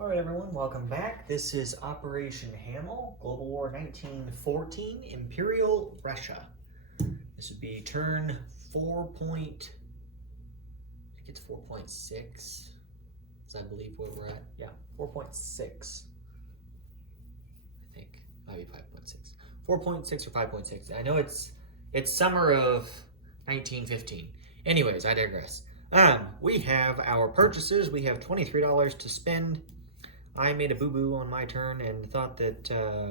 Alright everyone, welcome back. This is Operation Hamel, Global War 1914, Imperial Russia. This would be turn 4.6, I believe where we're at. Yeah, 4.6. I think, maybe 5.6. 4.6 or 5.6. I know it's summer of 1915. Anyways, I digress. We have our purchases. We have $23 to spend. I made a boo-boo on my turn and thought that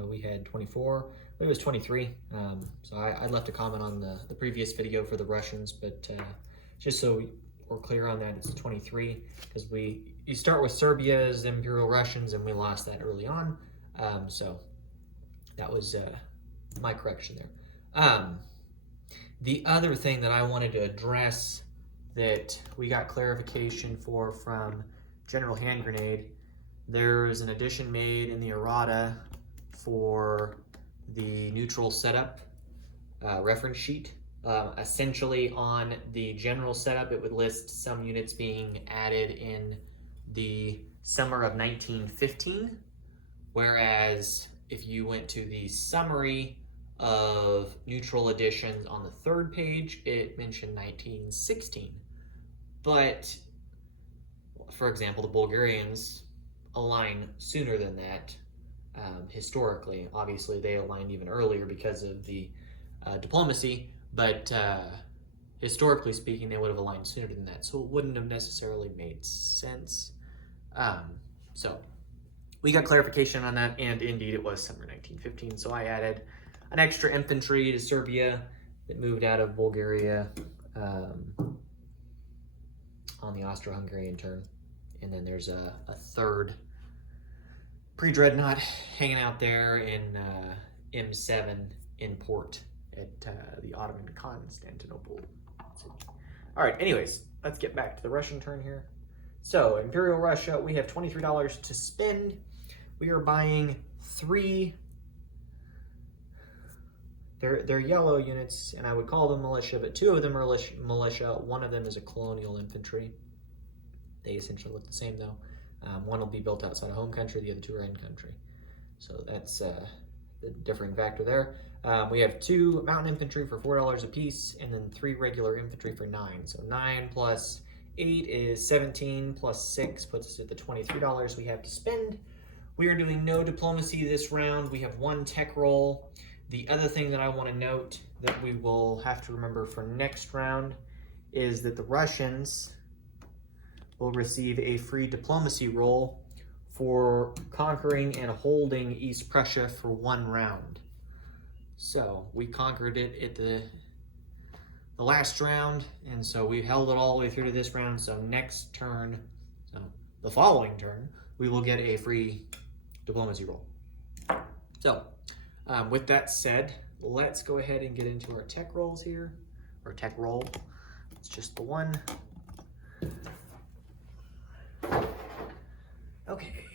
we had 24, but it was 23. So I left a comment on the previous video for the Russians, but just so we're clear on that, it's 23, because you start with Serbia as Imperial Russians, and we lost that early on. So that was my correction there. The other thing that I wanted to address that we got clarification from General Hand Grenade, there's an addition made in the errata for the neutral setup reference sheet. Essentially on the general setup, it would list some units being added in the summer of 1915, whereas if you went to the summary of neutral additions on the third page, it mentioned 1916. But, for example, the Bulgarians align sooner than that historically. Obviously, they aligned even earlier because of the diplomacy, but historically speaking, they would have aligned sooner than that, so it wouldn't have necessarily made sense. So we got clarification on that, and indeed it was summer 1915, so I added an extra infantry to Serbia that moved out of Bulgaria on the Austro-Hungarian turn. And then there's a third pre-dreadnought hanging out there in M7 in port at the Ottoman Constantinople city. All right, anyways, let's get back to the Russian turn here. So Imperial Russia, we have $23 to spend. We are buying 3, they're yellow units, and I would call them militia, but 2 of them are militia. One of them is a colonial infantry. They essentially look the same though. One will be built outside of home country, the other 2 are in country. So that's the differing factor there. We have 2 mountain infantry for $4 a piece, and then 3 regular infantry for 9. So 9 plus 8 is 17, plus 6 puts us at the $23 we have to spend. We are doing no diplomacy this round. We have 1 tech roll. The other thing that I want to note that we will have to remember for next round is that the Russians will receive a free diplomacy roll for conquering and holding East Prussia for 1 round. So we conquered it at the last round, and so we held it all the way through to this round. So next turn, so the following turn, we will get a free diplomacy roll. So with that said, let's go ahead and get into our tech rolls here, or tech roll. It's just the one. Okay.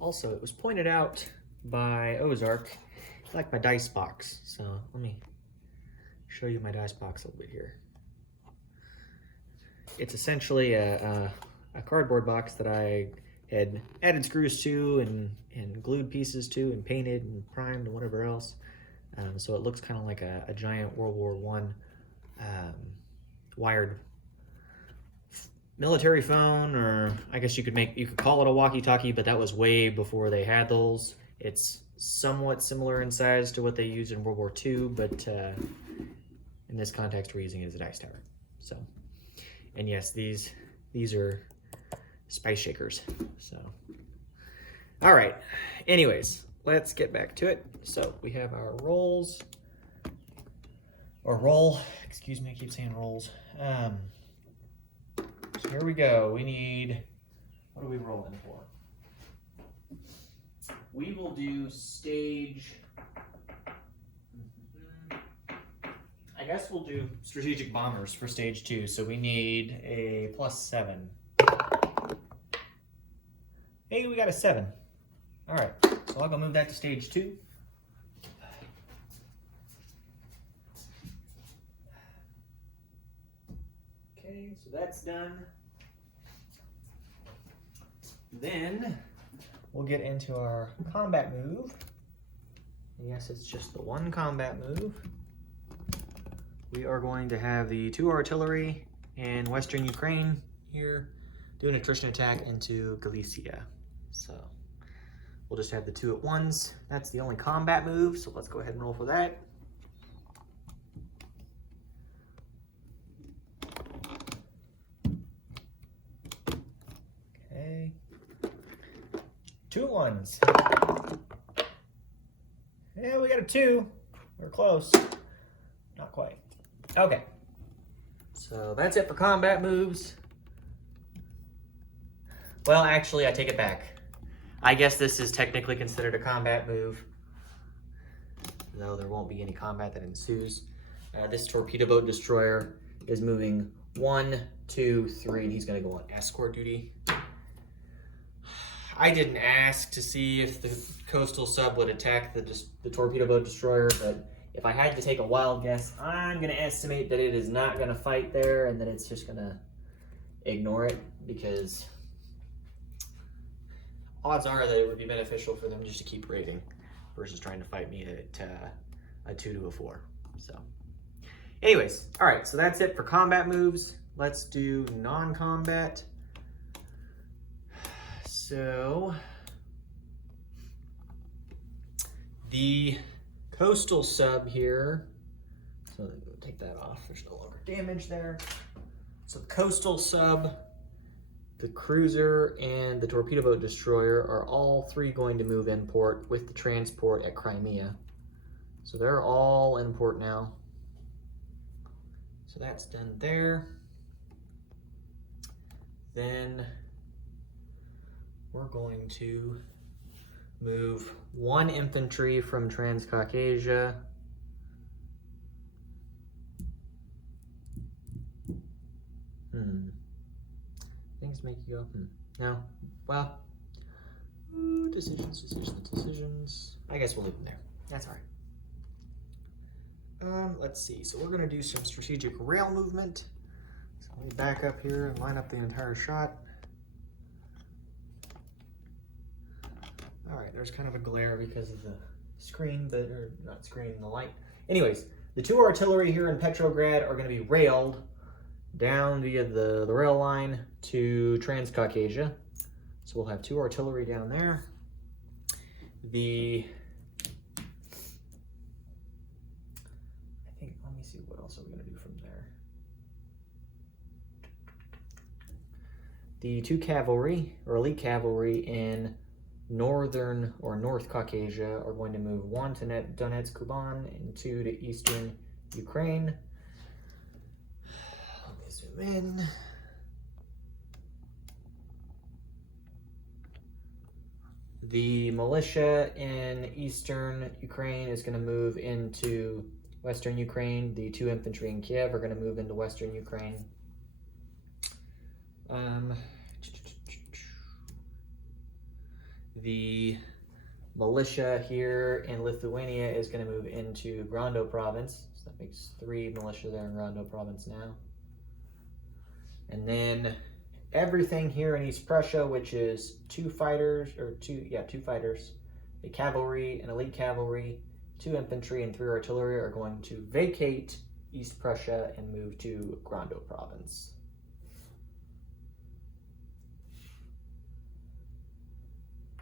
Also, it was pointed out by Ozark, I like my dice box. So let me show you my dice box a little bit here. It's essentially a cardboard box that I had added screws to and glued pieces to and painted and primed and whatever else. So it looks kind of like a giant World War I wired military phone, or I guess you could call it a walkie-talkie, but that was way before they had those. It's somewhat similar in size to what they used in World War II, but in this context, we're using it as a dice tower. So, and yes, these are spice shakers. So, all right. Anyways, let's get back to it. So we have our rolls, or roll. Excuse me, I keep saying rolls. So here we go. We need, what are we rolling for? We will do stage, I guess we'll do strategic bombers for stage 2. So we need a +7. Hey, we got a 7. All right, so I'll go move that to stage 2. Okay, so that's done. Then we'll get into our combat move. And yes, it's just the one combat move. We are going to have the 2 artillery in Western Ukraine here do an attrition attack into Galicia. So we'll just have the 2 at once. That's the only combat move, so let's go ahead and roll for that. Okay. 2 ones. Yeah, we got a 2. We're close. Not quite. Okay. So that's it for combat moves. Well, actually, I take it back. I guess this is technically considered a combat move, though there won't be any combat that ensues. This torpedo boat destroyer is moving 1, 2, 3, and he's going to go on escort duty. I didn't ask to see if the coastal sub would attack the torpedo boat destroyer, but if I had to take a wild guess, I'm going to estimate that it is not going to fight there and that it's just going to ignore it, because odds are that it would be beneficial for them just to keep raiding versus trying to fight me at a 2 to a 4. So anyways, all right, so that's it for combat moves. Let's do non-combat. So the coastal sub here, so we'll take that off, there's no longer damage there. So the coastal sub, the cruiser, and the torpedo boat destroyer are all 3 going to move in port with the transport at Crimea. So they're all in port now. So that's done there. Then we're going to move 1 infantry from Transcaucasia. Things make you go, no. Well, decisions. I guess we'll leave them there. That's all right. Let's see. So we're going to do some strategic rail movement. So let me back up here and line up the entire shot. All right, there's kind of a glare because of the screen, or not screen, the light. Anyways, the 2 artillery here in Petrograd are going to be railed down via the rail line to Transcaucasia. So we'll have 2 artillery down there. Let me see, what else are we going to do from there? The 2 cavalry, or elite cavalry, in northern or North Caucasia are going to move 1 to Donetsk, Kuban, and 2 to eastern Ukraine. Let me zoom in. The militia in eastern Ukraine is going to move into western Ukraine. The 2 infantry in Kiev are going to move into western Ukraine. The militia here in Lithuania is going to move into Grando province. So that makes 3 militia there in Grando province now. And then everything here in East Prussia, which is 2 fighters, the cavalry and elite cavalry, 2 infantry and 3 artillery are going to vacate East Prussia and move to Grando province.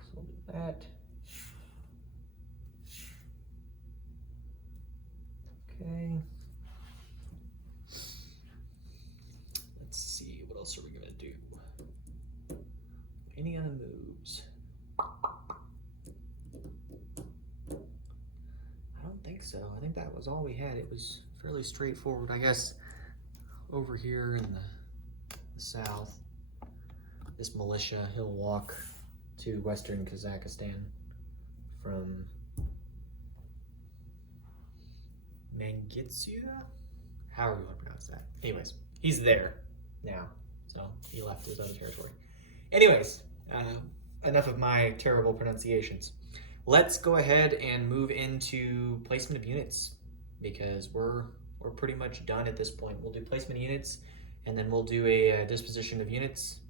So we'll do that. Okay. Let's see, what else are we gonna do? Any other moves? I don't think so. I think that was all we had. It was fairly straightforward. I guess over here in the south, this militia, he'll walk to western Kazakhstan from Mangitsia? However you want to pronounce that. Anyways, he's there now. So he left his other territory. Anyways, enough of my terrible pronunciations. Let's go ahead and move into placement of units, because we're pretty much done at this point. We'll do placement of units, and then we'll do a disposition of units,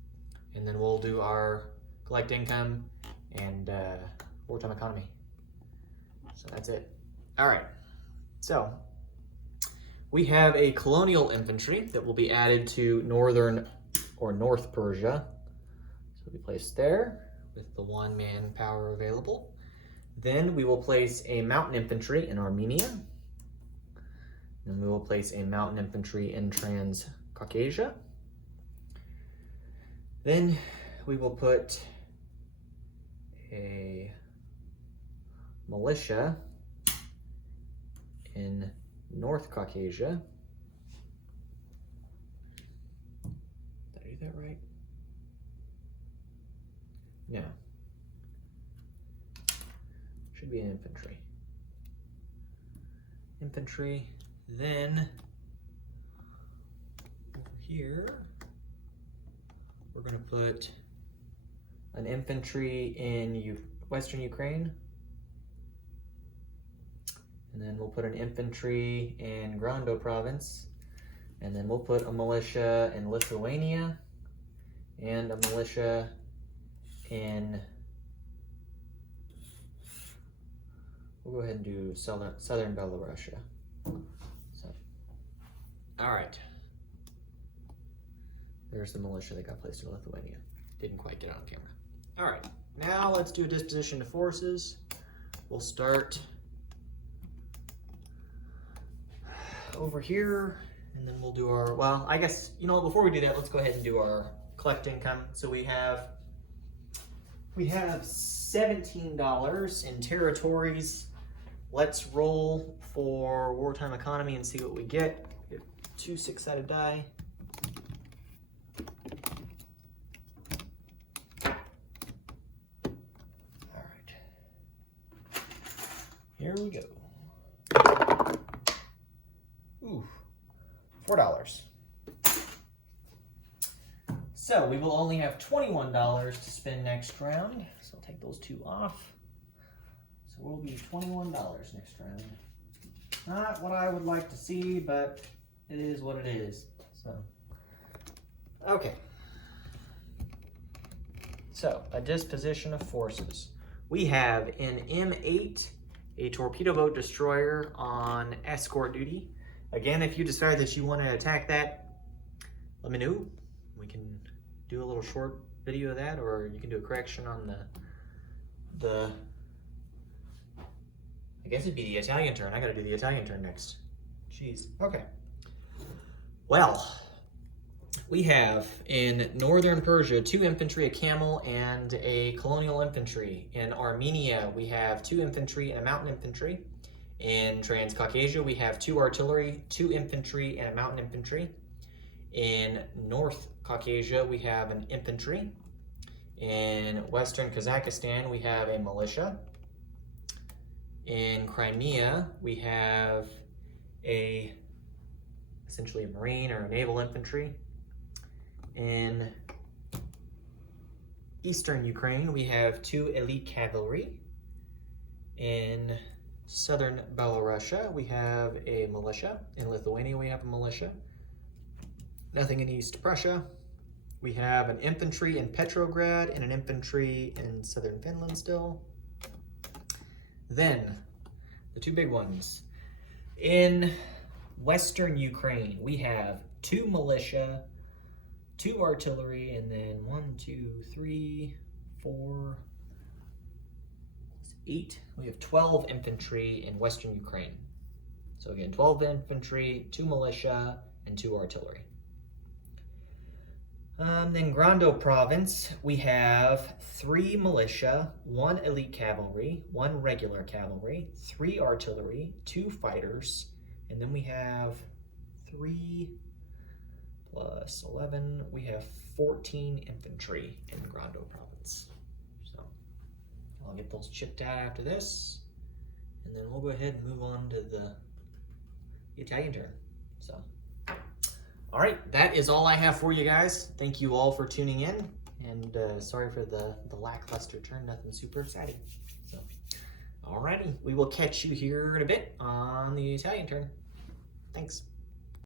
and then we'll do our collect income, and wartime economy. So that's it. All right, so we have a colonial infantry that will be added to northern or North Persia. So we place there with the 1 manpower available. Then we will place a mountain infantry in Armenia. And we will place a mountain infantry in Transcaucasia. Then we will put a militia in North Caucasia. Did I do that right? No. Should be an infantry. Infantry. Then over here, we're going to put an infantry in Western Ukraine. And then we'll put an infantry in Grando province. And then we'll put a militia in Lithuania and a militia in, we'll go ahead and do southern Belarusia. So, all right. There's the militia that got placed in Lithuania. Didn't quite get on camera. All right, now let's do a disposition of forces. We'll start over here, and then we'll do our, well, I guess, you know what, before we do that, let's go ahead and do our collect income. So we have $17 in territories. Let's roll for wartime economy and see what we get. We have 2 6-sided die. All right. Here we go. Ooh, $4. So we will only have $21 to spend next round. So I'll take those 2 off. So we'll be $21 next round. Not what I would like to see, but it is what it is. So, okay. So, a disposition of forces. We have an M8, a torpedo boat destroyer on escort duty. Again, if you decide that you want to attack that, let me know. We can do a little short video of that, or you can do a correction on the I guess it'd be the Italian turn. I gotta do the Italian turn next. Jeez. Okay. Well, we have in northern Persia 2 infantry, a camel, and a colonial infantry. In Armenia, we have 2 infantry and a mountain infantry. In Transcaucasia, we have 2 artillery, 2 infantry, and a mountain infantry. In North Caucasia, we have an infantry. In Western Kazakhstan, we have a militia. In Crimea, we have essentially a marine or a naval infantry. In Eastern Ukraine, we have 2 elite cavalry. In Southern Belarusia, we have a militia. In Lithuania, we have a militia. Nothing in East Prussia. We have an infantry in Petrograd and an infantry in Southern Finland still. Then, the 2 big ones. In Western Ukraine, we have 2 militia, 2 artillery, and then 1, 2, 3, 4, 8. We have 12 infantry in Western Ukraine. So again, 12 infantry, 2 militia, and 2 artillery. Then Grando province, we have 3 militia, 1 elite cavalry, 1 regular cavalry, 3 artillery, 2 fighters, and then we have 3 plus 11, we have 14 infantry in Grando province. So I'll get those chipped out after this, and then we'll go ahead and move on to the Italian turn. So. All right, that is all I have for you guys. Thank you all for tuning in, and sorry for the lackluster turn, nothing super exciting. So, alrighty, we will catch you here in a bit on the Italian turn. Thanks.